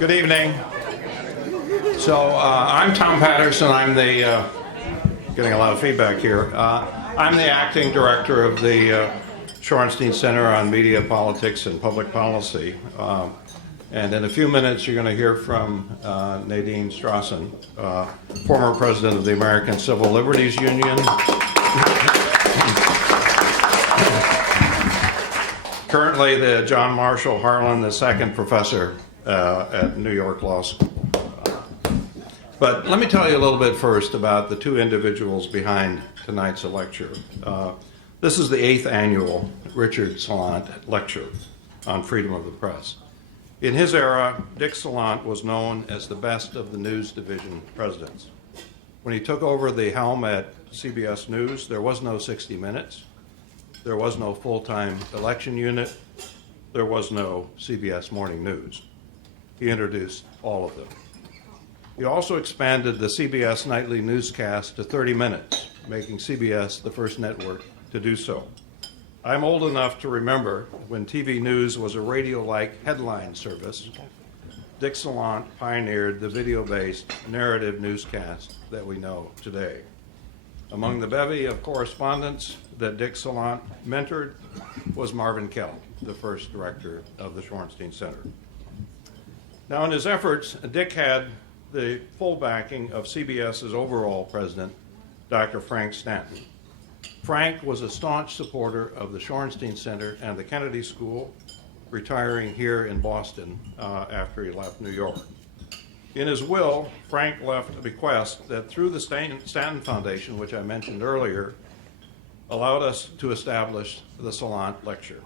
Good evening. So I'm Tom Patterson. I'm the, getting a lot of feedback here. I'm the acting director of the Shorenstein Center on Media, Politics, and Public Policy. And in a few minutes, you're going to hear from Nadine Strossen, former president of the American Civil Liberties Union. Currently the John Marshall Harlan II professor at New York Law School. But let me tell you a little bit first about the two individuals behind tonight's lecture. This is the 8th annual Richard Salant Lecture on freedom of the press. In his era, Dick Salant was known as the best of the news division presidents. When he took over the helm at CBS News, there was no 60 Minutes, there was no full-time election unit, there was no CBS Morning News. He introduced all of them. He also expanded the CBS nightly newscast to 30 minutes, making CBS the first network to do so. I'm old enough to remember when TV news was a radio-like headline service. Dick Salant pioneered the video-based narrative newscast that we know today. Among the bevy of correspondents that Dick Salant mentored was Marvin Kell, the first director of the Shorenstein Center. Now, in his efforts, Dick had the full backing of CBS's overall president, Dr. Frank Stanton. Frank was a staunch supporter of the Shorenstein Center and the Kennedy School, retiring here in Boston after he left New York. In his will, Frank left a bequest that through the Stanton Foundation, which I mentioned earlier, allowed us to establish the Salant Lecture.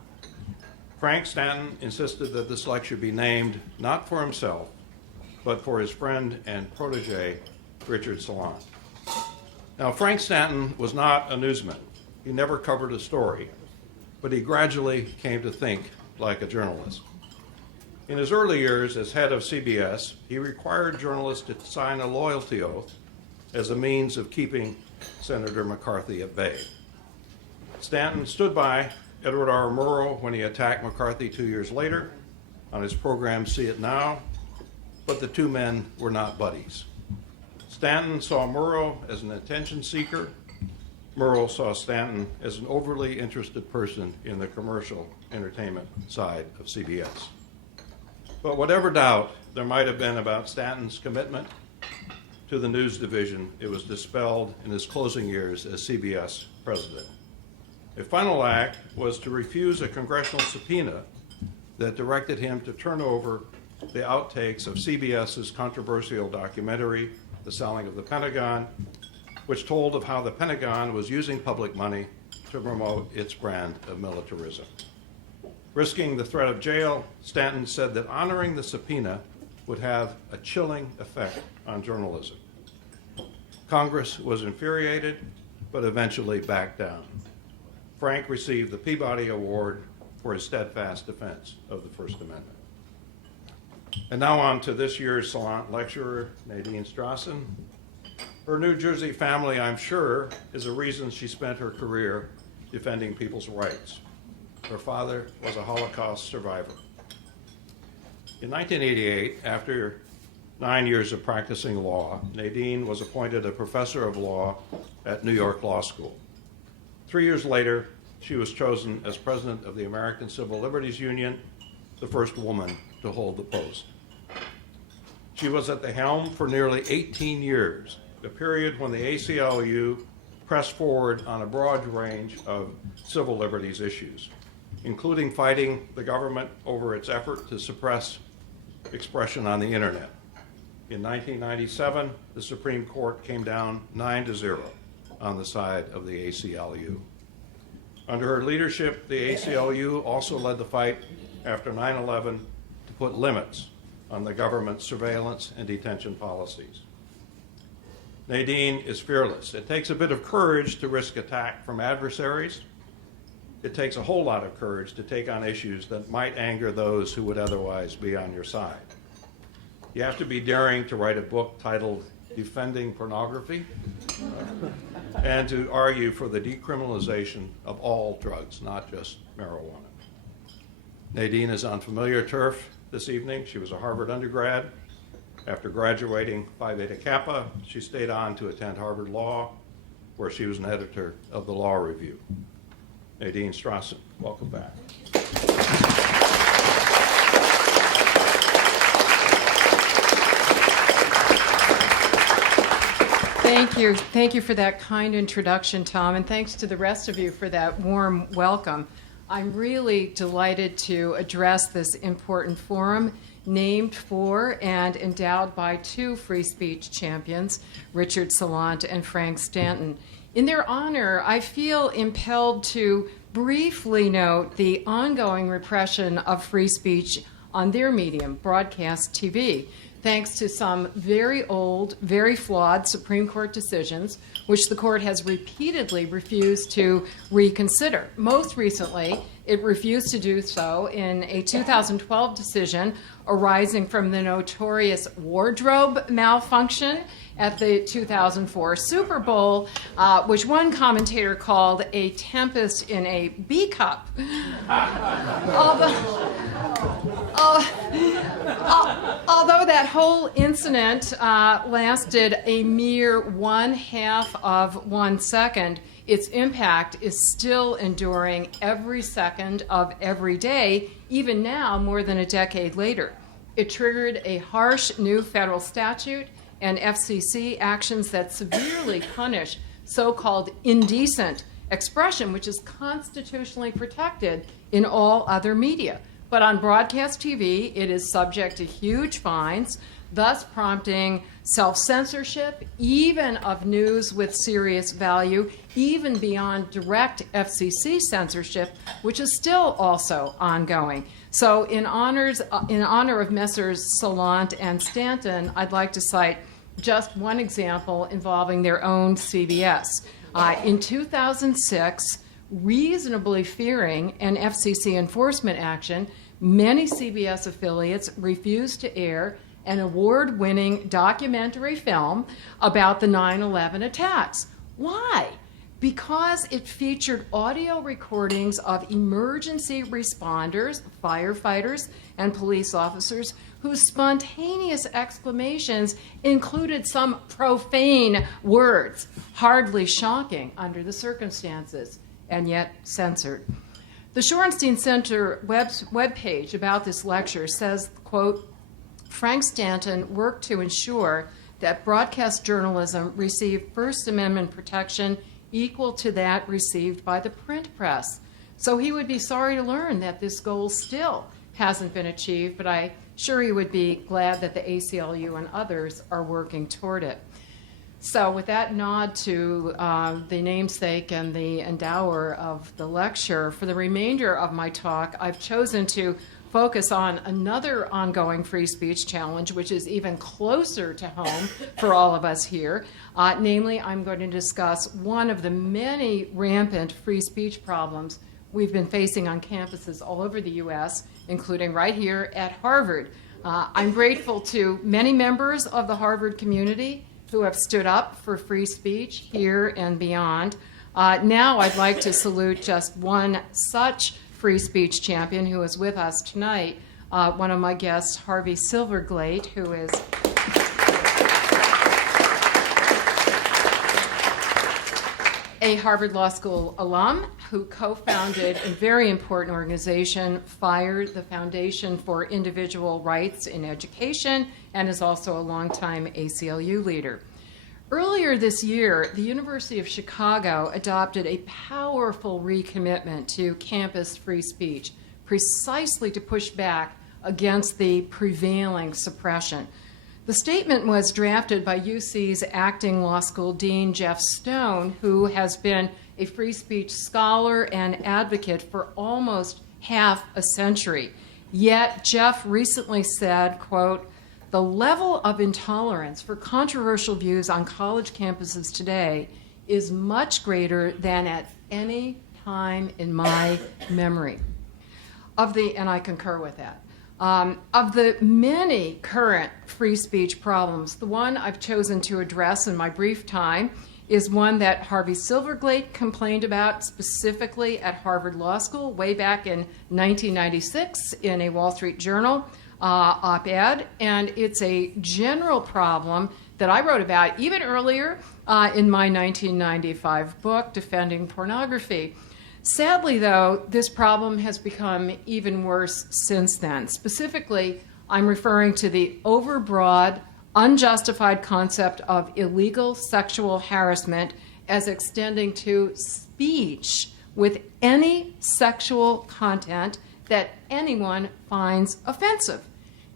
Frank Stanton insisted that this lecture be named not for himself, but for his friend and protege, Richard Salant. Now, Frank Stanton was not a newsman. He never covered a story, but he gradually came to think like a journalist. In his early years as head of CBS, he required journalists to sign a loyalty oath as a means of keeping Senator McCarthy at bay. Stanton stood by Edward R. Murrow when he attacked McCarthy 2 years later on his program See It Now, but the two men were not buddies. Stanton saw Murrow as an attention seeker. Murrow saw Stanton as an overly interested person in the commercial entertainment side of CBS. But whatever doubt there might have been about Stanton's commitment to the news division, it was dispelled in his closing years as CBS president. A final act was to refuse a congressional subpoena that directed him to turn over the outtakes of CBS's controversial documentary, The Selling of the Pentagon, which told of how the Pentagon was using public money to promote its brand of militarism. Risking the threat of jail, Stanton said that honoring the subpoena would have a chilling effect on journalism. Congress was infuriated, but eventually backed down. Frank received the Peabody Award for his steadfast defense of the First Amendment. And now on to this year's Salant lecturer, Nadine Strossen. Her New Jersey family, I'm sure, is a reason she spent her career defending people's rights. Her father was a Holocaust survivor. In 1988, after 9 years of practicing law, Nadine was appointed a professor of law at New York Law School. 3 years later, she was chosen as president of the American Civil Liberties Union, the first woman to hold the post. She was at the helm for nearly 18 years, a period when the ACLU pressed forward on a broad range of civil liberties issues, including fighting the government over its effort to suppress expression on the internet. In 1997, the Supreme Court came down 9-0 on the side of the ACLU. Under her leadership, the ACLU also led the fight after 9/11 to put limits on the government's surveillance and detention policies. Nadine is fearless. It takes a bit of courage to risk attack from adversaries. It takes a whole lot of courage to take on issues that might anger those who would otherwise be on your side. You have to be daring to write a book titled Defending Pornography and to argue for the decriminalization of all drugs, not just marijuana. Nadine is on familiar turf. this evening. She was a Harvard undergrad. After graduating Phi Beta Kappa, she stayed on to attend Harvard Law, where she was an editor of the Law Review. Nadine Strossen, welcome back. Thank you. Thank you for that kind introduction, Tom, and thanks to the rest of you for that warm welcome. I'm really delighted to address this important forum named for and endowed by two free speech champions, Richard Salant and Frank Stanton. In their honor, I feel impelled to briefly note the ongoing repression of free speech on their medium, broadcast TV, thanks to some very old, very flawed Supreme Court decisions, which the court has repeatedly refused to reconsider. Most recently, it refused to do so in a 2012 decision arising from the notorious wardrobe malfunction at the 2004 Super Bowl, which one commentator called a tempest in a B cup. Although that whole incident lasted a mere 1/2 of 1 second, its impact is still enduring every second of every day, even now more than a decade later. It triggered a harsh new federal statute and FCC actions that severely punish so-called indecent expression, which is constitutionally protected in all other media. But on broadcast TV, it is subject to huge fines, thus prompting self-censorship, even of news with serious value, even beyond direct FCC censorship, which is still also ongoing. So in honor of Messrs. Salant and Stanton, I'd like to cite just one example involving their own CBS. In 2006, reasonably fearing an FCC enforcement action, many CBS affiliates refused to air an award-winning documentary film about the 9/11 attacks. Why? Because it featured audio recordings of emergency responders, firefighters, and police officers whose spontaneous exclamations included some profane words, hardly shocking under the circumstances, and yet censored. The Shorenstein Center webpage about this lecture says, quote, Frank Stanton worked to ensure that broadcast journalism received First Amendment protection equal to that received by the print press. So he would be sorry to learn that this goal still hasn't been achieved, but I'm sure he would be glad that the ACLU and others are working toward it. So with that nod to the namesake and the endower of the lecture, for the remainder of my talk, I've chosen to focus on another ongoing free speech challenge, which is even closer to home for all of us here. Namely, I'm going to discuss one of the many rampant free speech problems we've been facing on campuses all over the U.S., including right here at Harvard. I'm grateful to many members of the Harvard community who have stood up for free speech here and beyond. Now I'd like to salute just one such free speech champion who is with us tonight, one of my guests, Harvey Silverglate, who is a Harvard Law School alum who co-founded a very important organization, FIRE, the Foundation for Individual Rights in Education, and is also a longtime ACLU leader. Earlier this year, the University of Chicago adopted a powerful recommitment to campus free speech, precisely to push back against the prevailing suppression. The statement was drafted by UC's acting law school dean, Jeff Stone, who has been a free speech scholar and advocate for almost half a century. Yet, Jeff recently said, quote, "The level of intolerance for controversial views on college campuses today is much greater than at any time in my memory." And I concur with that. Of the many current free speech problems, the one I've chosen to address in my brief time is one that Harvey Silverglate complained about specifically at Harvard Law School way back in 1996 in a Wall Street Journal op-ed, and it's a general problem that I wrote about even earlier in my 1995 book, Defending Pornography. Sadly, though, this problem has become even worse since then. Specifically, I'm referring to the overbroad, unjustified concept of illegal sexual harassment as extending to speech with any sexual content that anyone finds offensive.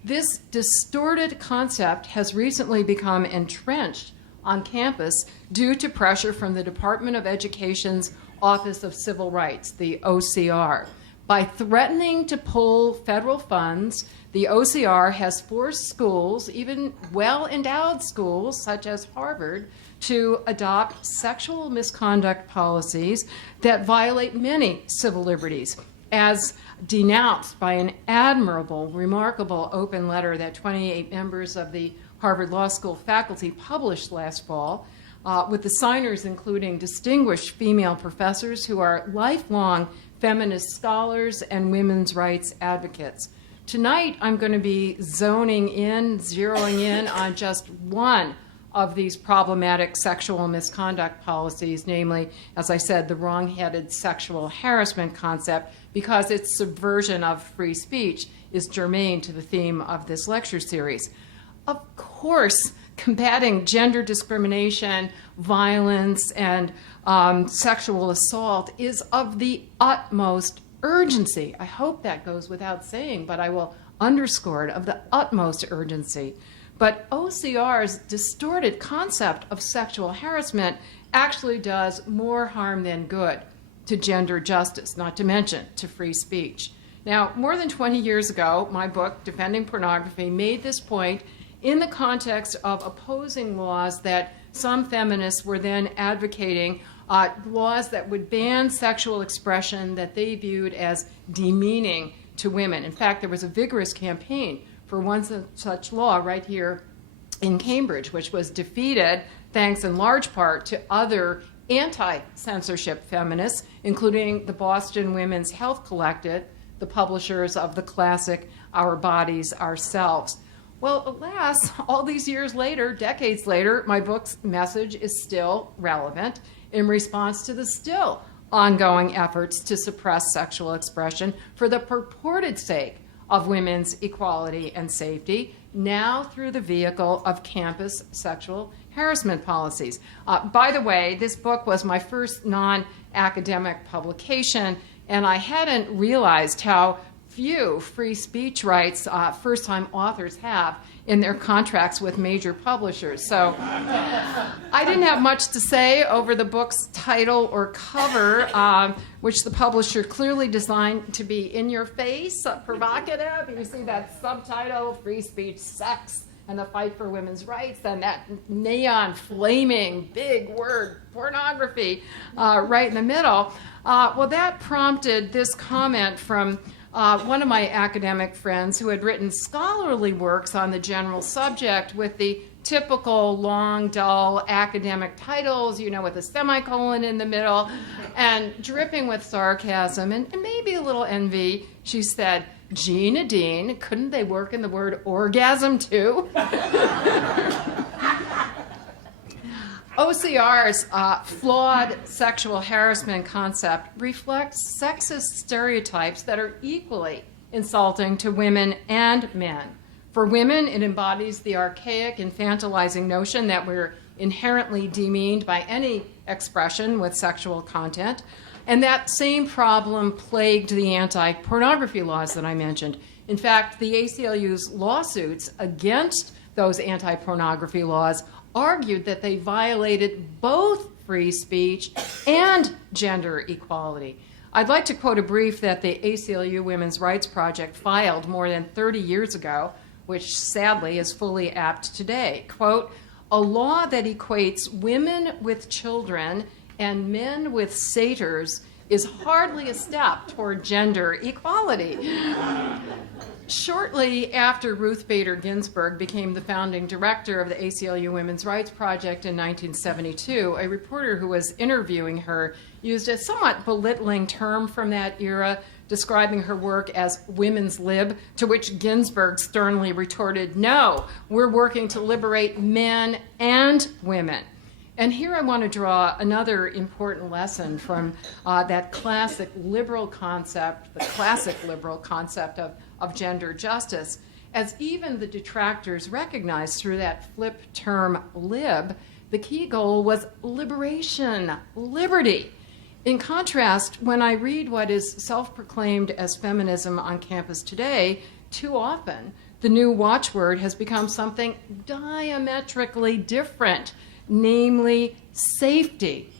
This distorted concept has recently become entrenched on campus due to pressure from the Department of Education's Office of Civil Rights, the OCR. By threatening to pull federal funds, the OCR has forced schools, even well-endowed schools such as Harvard, to adopt sexual misconduct policies that violate many civil liberties, as denounced by an admirable, remarkable open letter that 28 members of the Harvard Law School faculty published last fall, with the signers including distinguished female professors who are lifelong feminist scholars and women's rights advocates. Tonight, I'm going to be zeroing in on just one of these problematic sexual misconduct policies, namely, as I said, the wrong-headed sexual harassment concept, because its subversion of free speech is germane to the theme of this lecture series. Of course, combating gender discrimination, violence, and sexual assault is of the utmost urgency. I hope that goes without saying, but I will underscore it, of the utmost urgency. But OCR's distorted concept of sexual harassment actually does more harm than good to gender justice, not to mention to free speech. Now, more than 20 years ago, my book, Defending Pornography, made this point in the context of opposing laws that some feminists were then advocating, laws that would ban sexual expression that they viewed as demeaning to women. In fact, there was a vigorous campaign for one such law right here in Cambridge, which was defeated thanks in large part to other anti-censorship feminists, including the Boston Women's Health Collective, the publishers of the classic Our Bodies, Ourselves. Well, alas, all these years later, decades later, my book's message is still relevant in response to the still ongoing efforts to suppress sexual expression for the purported sake of women's equality and safety, now through the vehicle of campus sexual harassment policies. By the way, this book was my first non-academic publication, and I hadn't realized how few free speech rights first-time authors have in their contracts with major publishers. So I didn't have much to say over the book's title or cover, which the publisher clearly designed to be in your face, provocative. You see that subtitle, Free Speech, Sex, and the Fight for Women's Rights, and that neon flaming big word, pornography, right in the middle. Well, that prompted this comment from one of my academic friends who had written scholarly works on the general subject with the typical long, dull academic titles, you know, with a semicolon in the middle, and dripping with sarcasm and maybe a little envy. She said, "Gee, Nadine, couldn't they work in the word orgasm too?" OCR's flawed sexual harassment concept reflects sexist stereotypes that are equally insulting to women and men. For women, it embodies the archaic, infantilizing notion that we're inherently demeaned by any expression with sexual content. And that same problem plagued the anti-pornography laws that I mentioned. In fact, the ACLU's lawsuits against those anti-pornography laws argued that they violated both free speech and gender equality. I'd like to quote a brief that the ACLU Women's Rights Project filed more than 30 years ago, which sadly is fully apt today. Quote, "A law that equates women with children and men with satyrs is hardly a step toward gender equality." Shortly after Ruth Bader Ginsburg became the founding director of the ACLU Women's Rights Project in 1972, a reporter who was interviewing her used a somewhat belittling term from that era describing her work as women's lib, to which Ginsburg sternly retorted, "No, we're working to liberate men and women." And here I want to draw another important lesson from that classic liberal concept, the classic liberal concept of gender justice, as even the detractors recognized through that flip term lib, the key goal was liberation, liberty. In contrast, when I read what is self-proclaimed as feminism on campus today, too often the new watchword has become something diametrically different, namely safety.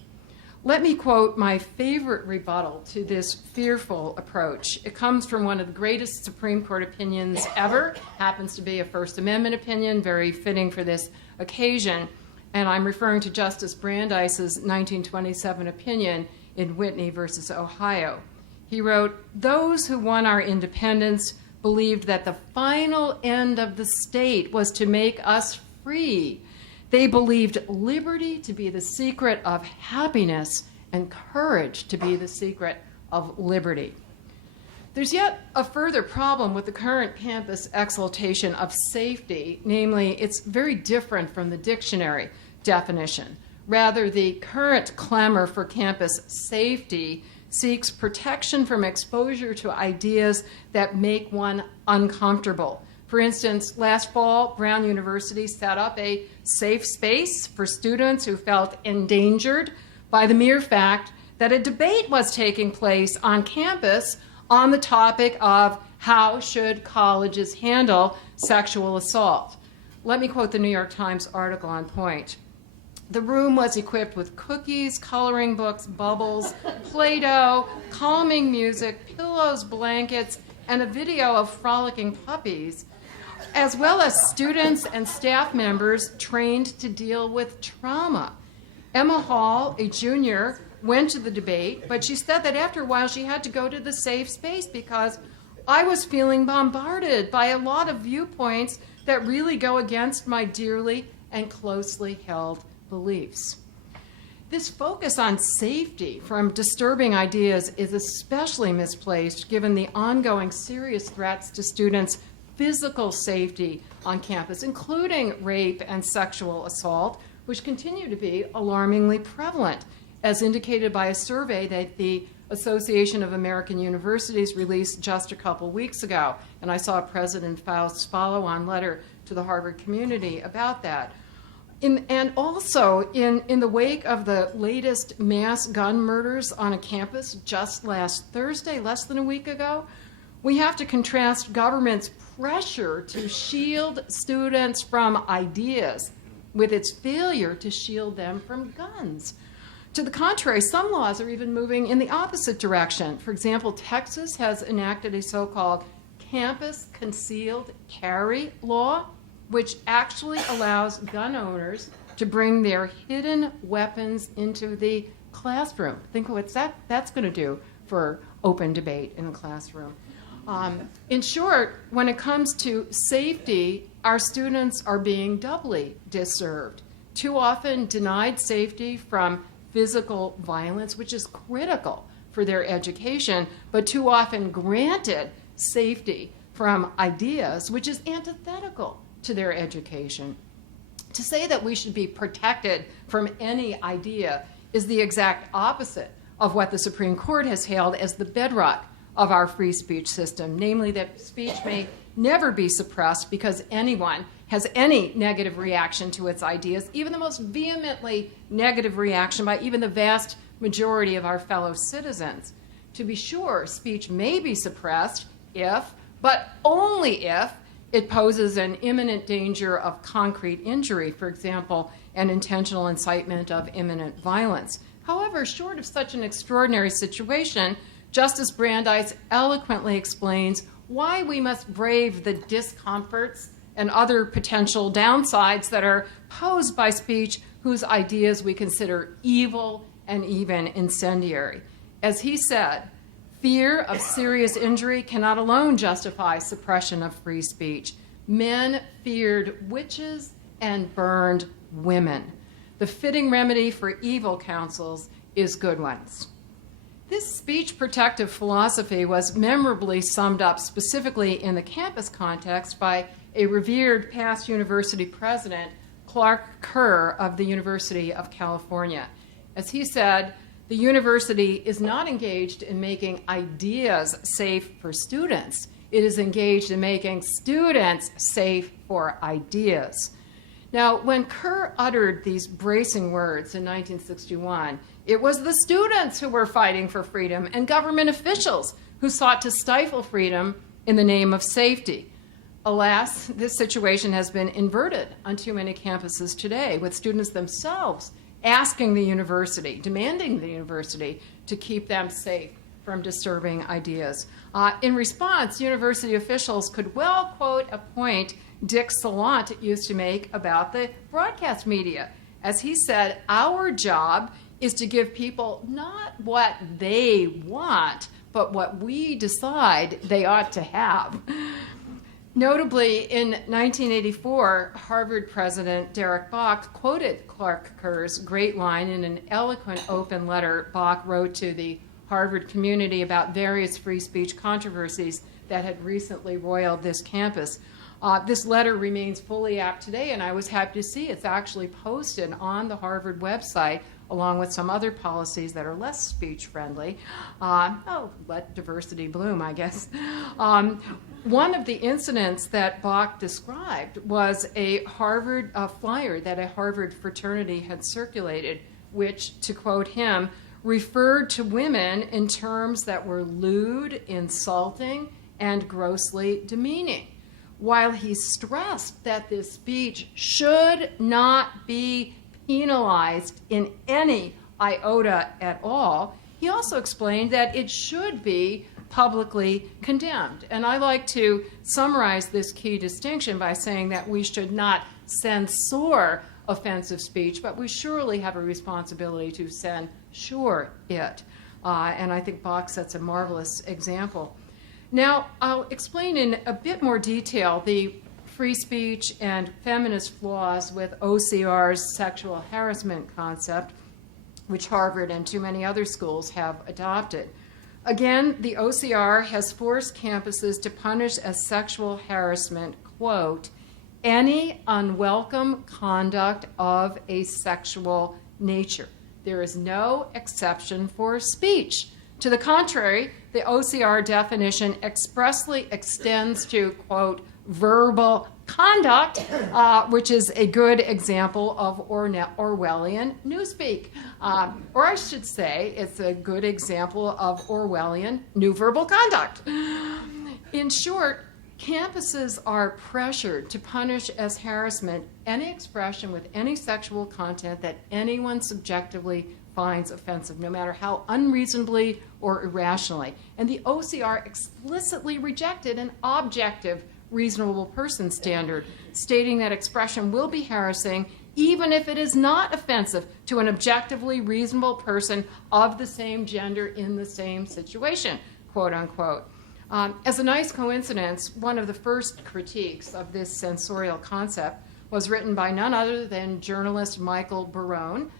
Let me quote my favorite rebuttal to this fearful approach. It comes from one of the greatest Supreme Court opinions ever, happens to be a First Amendment opinion, very fitting for this occasion, and I'm referring to Justice Brandeis's 1927 opinion in Whitney versus Ohio. He wrote, "Those who won our independence believed that the final end of the state was to make us free. They believed liberty to be the secret of happiness and courage to be the secret of liberty." There's yet a further problem with the current campus exaltation of safety, namely, it's very different from the dictionary definition. Rather, the current clamor for campus safety seeks protection from exposure to ideas that make one uncomfortable. For instance, last fall, Brown University set up a safe space for students who felt endangered by the mere fact that a debate was taking place on campus on the topic of how should colleges handle sexual assault. Let me quote the New York Times article on point. "The room was equipped with cookies, coloring books, bubbles, Play-Doh, calming music, pillows, blankets, and a video of frolicking puppies, as well as students and staff members trained to deal with trauma." Emma Hall, a junior, went to the debate, but she said that after a while she had to go to the safe space because "I was feeling bombarded by a lot of viewpoints that really go against my dearly and closely held beliefs." This focus on safety from disturbing ideas is especially misplaced given the ongoing serious threats to students' physical safety on campus, including rape and sexual assault, which continue to be alarmingly prevalent, as indicated by a survey that the Association of American Universities released just a couple weeks ago. And I saw President Faust's follow-on letter to the Harvard community about that. And also, in the wake of the latest mass gun murders on a campus just last Thursday, less than a week ago, we have to contrast government's pressure to shield students from ideas with its failure to shield them from guns. To the contrary, some laws are even moving in the opposite direction. For example, Texas has enacted a so-called campus concealed carry law, which actually allows gun owners to bring their hidden weapons into the classroom. Think what that's going to do for open debate in the classroom. In short, when it comes to safety, our students are being doubly disserved. Too often denied safety from physical violence, which is critical for their education, but too often granted safety from ideas, which is antithetical to their education. To say that we should be protected from any idea is the exact opposite of what the Supreme Court has hailed as the bedrock of our free speech system, namely that speech may never be suppressed because anyone has any negative reaction to its ideas, even the most vehemently negative reaction by even the vast majority of our fellow citizens. To be sure, speech may be suppressed if, but only if, it poses an imminent danger of concrete injury, for example, an intentional incitement of imminent violence. However, short of such an extraordinary situation, Justice Brandeis eloquently explains why we must brave the discomforts and other potential downsides that are posed by speech whose ideas we consider evil and even incendiary. As he said, fear of serious injury cannot alone justify suppression of free speech. Men feared witches and burned women. The fitting remedy for evil counsels is good ones. This speech protective philosophy was memorably summed up specifically in the campus context by a revered past university president, Clark Kerr of the University of California. As he said, the university is not engaged in making ideas safe for students. It is engaged in making students safe for ideas. Now, when Kerr uttered these bracing words in 1961, it was the students who were fighting for freedom and government officials who sought to stifle freedom in the name of safety. Alas, this situation has been inverted on too many campuses today, with students themselves asking the university, demanding the university to keep them safe from disturbing ideas. In response, university officials could well quote a point Dick Salant used to make about the broadcast media. As he said, our job is to give people not what they want, but what we decide they ought to have. Notably, in 1984, Harvard President Derek Bok quoted Clark Kerr's great line in an eloquent open letter Bok wrote to the Harvard community about various free speech controversies that had recently roiled this campus. This letter remains fully apt today, and I was happy to see it's actually posted on the Harvard website along with some other policies that are less speech-friendly. Let diversity bloom, I guess. One of the incidents that Bok described was a Harvard flyer that a Harvard fraternity had circulated, which, to quote him, referred to women in terms that were lewd, insulting, and grossly demeaning. While he stressed that this speech should not be penalized in any iota at all, he also explained that it should be publicly condemned. And I like to summarize this key distinction by saying that we should not censor offensive speech, but we surely have a responsibility to censure it. And I think Bok sets a marvelous example. Now, I'll explain in a bit more detail the free speech and feminist flaws with OCR's sexual harassment concept, which Harvard and too many other schools have adopted. Again, the OCR has forced campuses to punish as sexual harassment, quote, any unwelcome conduct of a sexual nature. There is no exception for speech. To the contrary, the OCR definition expressly extends to, quote, verbal conduct, which is a good example of Orwellian newspeak. Or I should say, it's a good example of Orwellian new verbal conduct. In short, campuses are pressured to punish as harassment any expression with any sexual content that anyone subjectively finds offensive, no matter how unreasonably or irrationally. And the OCR explicitly rejected an objective reasonable person standard, stating that expression will be harassing even if it is not offensive to an objectively reasonable person of the same gender in the same situation, quote unquote. As a nice coincidence, one of the first critiques of this censorial concept was written by none other than journalist Michael Barone,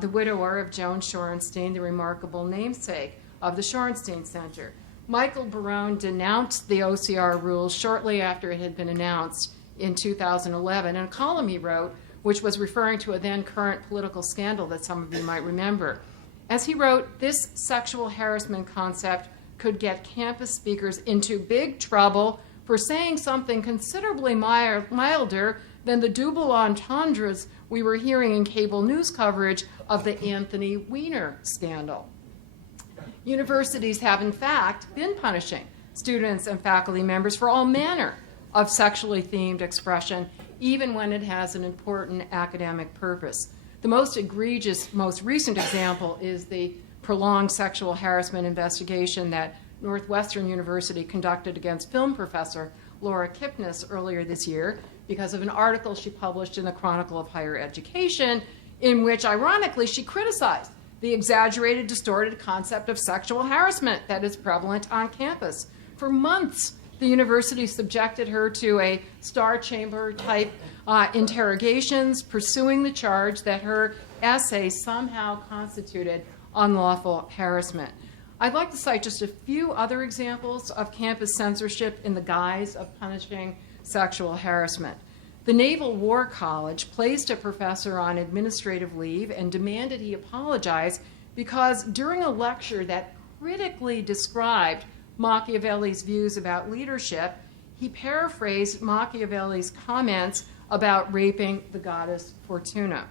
the widower of Joan Shorenstein, the remarkable namesake of the Shorenstein Center. Michael Barone denounced the OCR rules shortly after it had been announced in 2011 in a column he wrote, which was referring to a then current political scandal that some of you might remember. As he wrote, this sexual harassment concept could get campus speakers into big trouble for saying something considerably milder than the double entendres we were hearing in cable news coverage of the Anthony Weiner scandal. Universities have, in fact, been punishing students and faculty members for all manner of sexually themed expression, even when it has an important academic purpose. The most egregious, most recent example is the prolonged sexual harassment investigation that Northwestern University conducted against film professor Laura Kipnis earlier this year because of an article she published in the Chronicle of Higher Education in which, ironically, she criticized the exaggerated, distorted concept of sexual harassment that is prevalent on campus. For months, the university subjected her to a Star Chamber-type interrogations, pursuing the charge that her essay somehow constituted unlawful harassment. I'd like to cite just a few other examples of campus censorship in the guise of punishing sexual harassment. The Naval War College placed a professor on administrative leave and demanded he apologize because during a lecture that critically described Machiavelli's views about leadership, he paraphrased Machiavelli's comments about raping the goddess Fortuna.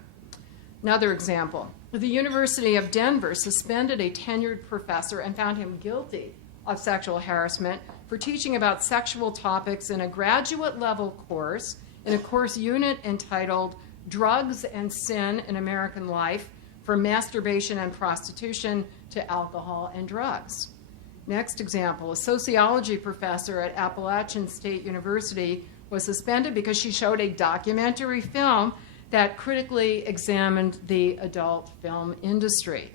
Another example, the University of Denver suspended a tenured professor and found him guilty of sexual harassment for teaching about sexual topics in a graduate level course, in a course unit entitled Drugs and Sin in American Life, from masturbation and prostitution to alcohol and drugs. Next example, a sociology professor at Appalachian State University was suspended because she showed a documentary film that critically examined the adult film industry.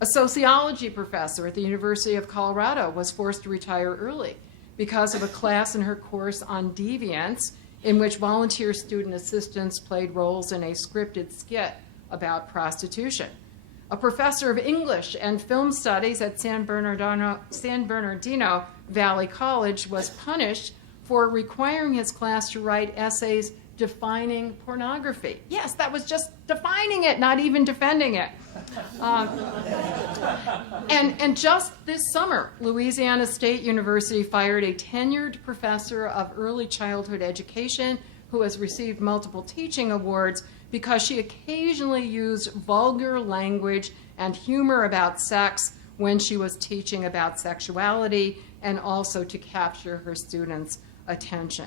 A sociology professor at the University of Colorado was forced to retire early because of a class in her course on deviance in which volunteer student assistants played roles in a scripted skit about prostitution. A professor of English and film studies at San Bernardino Valley College was punished for requiring his class to write essays defining pornography. Yes, that was just defining it, not even defending it. And just this summer, Louisiana State University fired a tenured professor of early childhood education who has received multiple teaching awards because she occasionally used vulgar language and humor about sex when she was teaching about sexuality and also to capture her students' attention.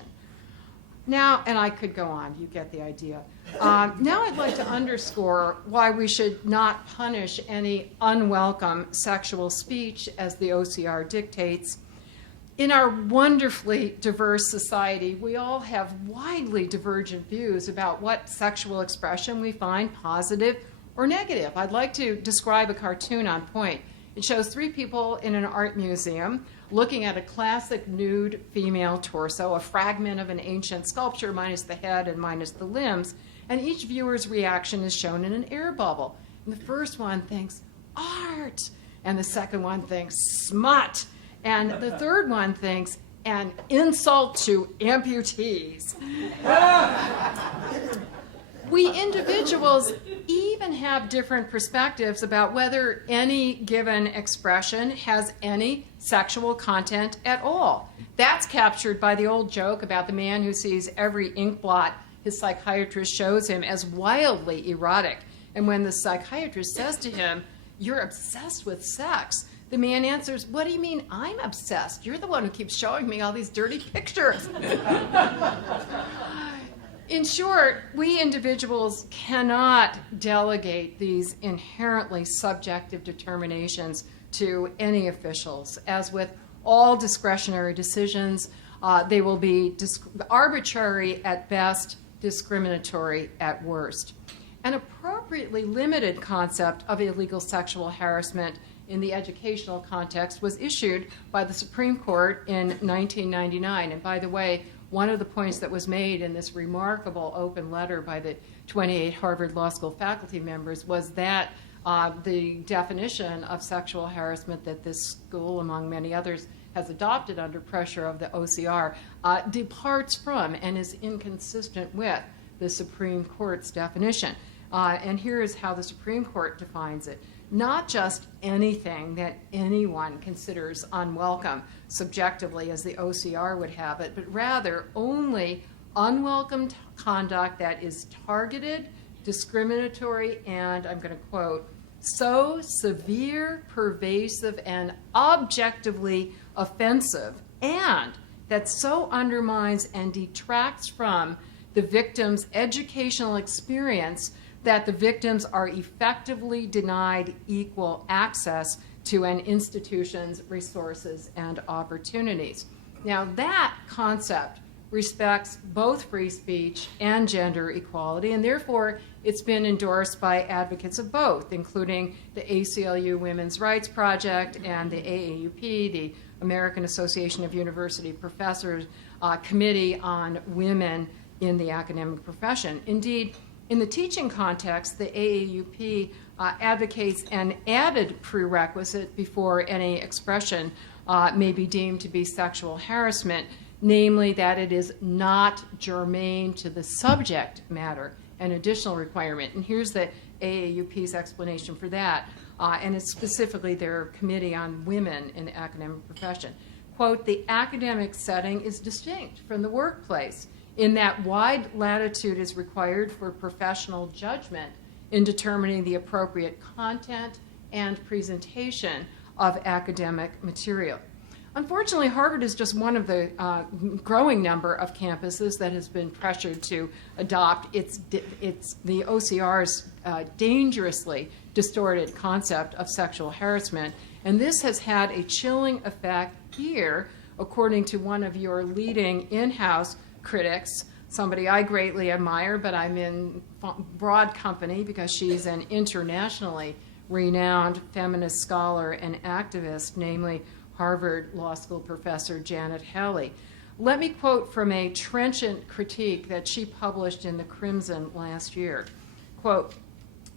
Now, and I could go on, you get the idea. Now I'd like to underscore why we should not punish any unwelcome sexual speech as the OCR dictates. In our wonderfully diverse society, we all have widely divergent views about what sexual expression we find positive or negative. I'd like to describe a cartoon on point. It shows three people in an art museum looking at a classic nude female torso, a fragment of an ancient sculpture minus the head and minus the limbs, and each viewer's reaction is shown in an air bubble. And the first one thinks, art, and the second one thinks, smut, and the third one thinks, an insult to amputees. We individuals even have different perspectives about whether any given expression has any sexual content at all. That's captured by the old joke about the man who sees every ink blot his psychiatrist shows him as wildly erotic. And when the psychiatrist says to him, "You're obsessed with sex," the man answers, "What do you mean I'm obsessed? You're the one who keeps showing me all these dirty pictures." In short, we individuals cannot delegate these inherently subjective determinations to any officials. As with all discretionary decisions, they will be arbitrary at best, discriminatory at worst. An appropriately limited concept of illegal sexual harassment in the educational context was issued by the Supreme Court in 1999. And by the way, one of the points that was made in this remarkable open letter by the 28 Harvard Law School faculty members was that the definition of sexual harassment that this school, among many others, has adopted under pressure of the OCR departs from and is inconsistent with the Supreme Court's definition. And here is how the Supreme Court defines it. Not just anything that anyone considers unwelcome subjectively as the OCR would have it, but rather only unwelcome conduct that is targeted, discriminatory, and, I'm going to quote, so severe, pervasive, and objectively offensive, and that so undermines and detracts from the victim's educational experience that the victims are effectively denied equal access to an institution's resources and opportunities. Now, that concept respects both free speech and gender equality, and therefore it's been endorsed by advocates of both, including the ACLU Women's Rights Project and the AAUP, the American Association of University Professors Committee on Women in the Academic Profession. Indeed, in the teaching context, the AAUP advocates an added prerequisite before any expression may be deemed to be sexual harassment, namely that it is not germane to the subject matter, an additional requirement. And here's the AAUP's explanation for that, and it's specifically their Committee on Women in the Academic Profession. Quote, the academic setting is distinct from the workplace in that wide latitude is required for professional judgment in determining the appropriate content and presentation of academic material. Unfortunately, Harvard is just one of the growing number of campuses that has been pressured to adopt the OCR's dangerously distorted concept of sexual harassment. And this has had a chilling effect here, according to one of your leading in-house critics, somebody I greatly admire, but I'm in broad company because she's an internationally renowned feminist scholar and activist, namely Harvard Law School professor Janet Halley. Let me quote from a trenchant critique that she published in the Crimson last year. Quote,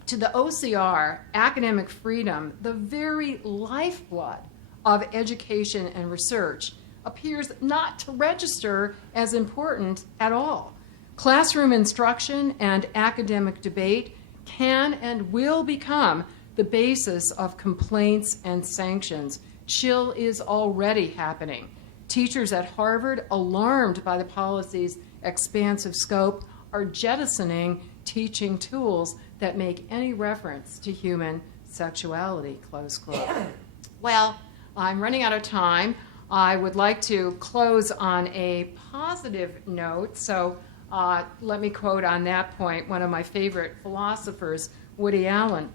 to the OCR, academic freedom, the very lifeblood of education and research, appears not to register as important at all. Classroom instruction and academic debate can and will become the basis of complaints and sanctions. Chill is already happening. Teachers at Harvard, alarmed by the policy's expansive scope, are jettisoning teaching tools that make any reference to human sexuality, close quote. Well, I'm running out of time. I would like to close on a positive note, so let me quote on that point one of my favorite philosophers, Woody Allen.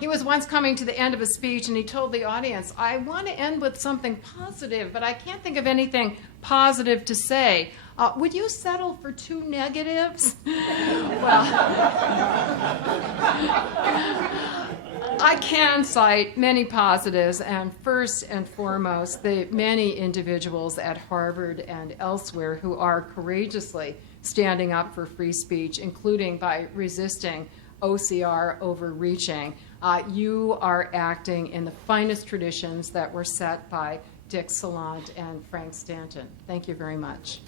He was once coming to the end of a speech, and he told the audience, I want to end with something positive, but I can't think of anything positive to say. Would you settle for 2 negatives? Well, I can cite many positives, and first and foremost, the many individuals at Harvard and elsewhere who are courageously standing up for free speech, including by resisting OCR overreaching. You are acting in the finest traditions that were set by Dick Salant and Frank Stanton. Thank you very much.